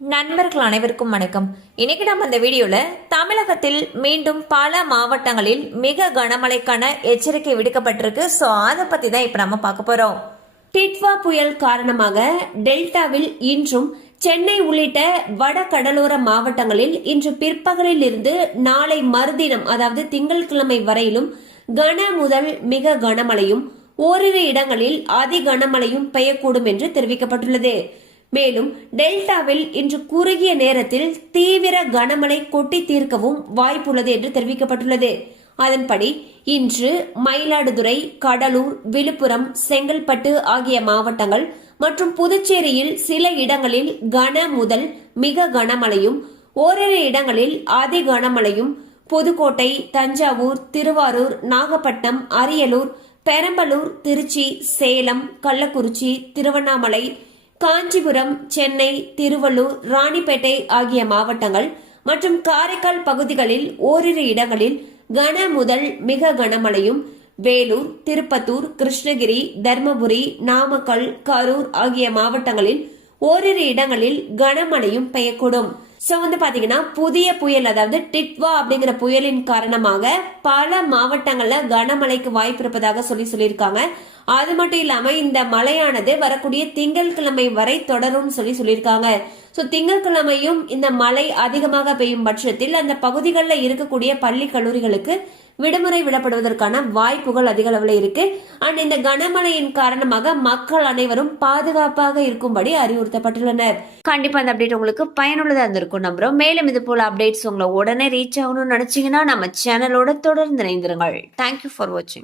நண்பர்கள் அனைவருக்கும் வணக்கம். இன்னைக்கு நம்ம இந்த வீடியோல தமிழகத்தில் மீண்டும் பல மாவட்டங்களில் மிக கனமழைக்கான எச்சரிக்கை விடுக்கப்பட்டிருக்கு. ஸோ அதை பத்தி தான் இப்ப நம்ம பார்க்க போறோம். டிட்வா புயல் காரணமாக டெல்டாவில் இன்றும் சென்னை உள்ளிட்ட வட கடலோர மாவட்டங்களில் இன்று பிற்பகலில் இருந்து நாளை மறுதினம் அதாவது திங்கட்கிழமை வரையிலும் கன முதல் மிக கனமழையும் ஓரிரு இடங்களில் அதி கனமழையும் பெய்யக்கூடும் என்று தெரிவிக்கப்பட்டுள்ளது. மேலும் டெல்டாவில் இன்று குறுகிய நேரத்தில் தீவிர கனமழை கொட்டி தீர்க்கவும் வாய்ப்புள்ளது என்று தெரிவிக்கப்பட்டுள்ளது. அதன்படி இன்று மயிலாடுதுறை, கடலூர், விழுப்புரம், செங்கல்பட்டு ஆகிய மாவட்டங்கள் மற்றும் புதுச்சேரியில் சில இடங்களில் கன முதல் மிக கனமழையும் ஓரிரு இடங்களில் அதி கனமழையும், புதுக்கோட்டை, தஞ்சாவூர், திருவாரூர், நாகப்பட்டினம், அரியலூர், பெரம்பலூர், திருச்சி, சேலம், கள்ளக்குறிச்சி, திருவண்ணாமலை, காஞ்சிபுரம், சென்னை, திருவள்ளூர், ராணிப்பேட்டை ஆகிய மாவட்டங்கள் மற்றும் காரைக்கால் பகுதிகளில் ஓரிரு இடங்களில் கன முதல் மிக கனமழையும், வேலூர், திருப்பத்தூர், கிருஷ்ணகிரி, தர்மபுரி, நாமக்கல், கரூர் ஆகிய மாவட்டங்களில் ஓரிரு இடங்களில் கனமழையும் பெய்யக்கூடும். சோ பாத்தீங்கன்னா புதிய புயல் அதாவது டிட்வா அப்படிங்கிற புயலின் காரணமாக பல மாவட்டங்கள்ல கனமழைக்கு வாய்ப்பு இருப்பதாக சொல்லியிருக்காங்க. அது மட்டும் இல்லாம இந்த மழையானது வரக்கூடிய திங்கட்கிழமை வரை தொடரும் சொல்லியிருக்காங்க. சோ திங்கட்கிழமையும் இந்த மழை அதிகமாக பெய்யும் பட்சத்தில் அந்த பகுதிகளில் இருக்கக்கூடிய பள்ளி கல்லூரிகளுக்கு விடுமுறை விடப்படுவதற்கான வாய்ப்புகள் அதிக அளவில் இருக்கு. அண்ட் இந்த கனமழையின் காரணமாக மக்கள் அனைவரும் பாதுகாப்பாக இருக்கும்படி அறிவுறுத்தப்பட்டுள்ளனர். கண்டிப்பா அந்த அப்டேட் உங்களுக்கு பயனுள்ளதா இருந்திருக்கும் நம்புறோம். மேலும் இது போல அப்டேட்ஸ் உங்களை உடனே ரீச் ஆகணும்னு நினைச்சீங்கன்னா நம்ம சேனலோட தொடர்ந்து இணைந்திருங்கள். தேங்க்யூ ஃபார் வாட்சிங்.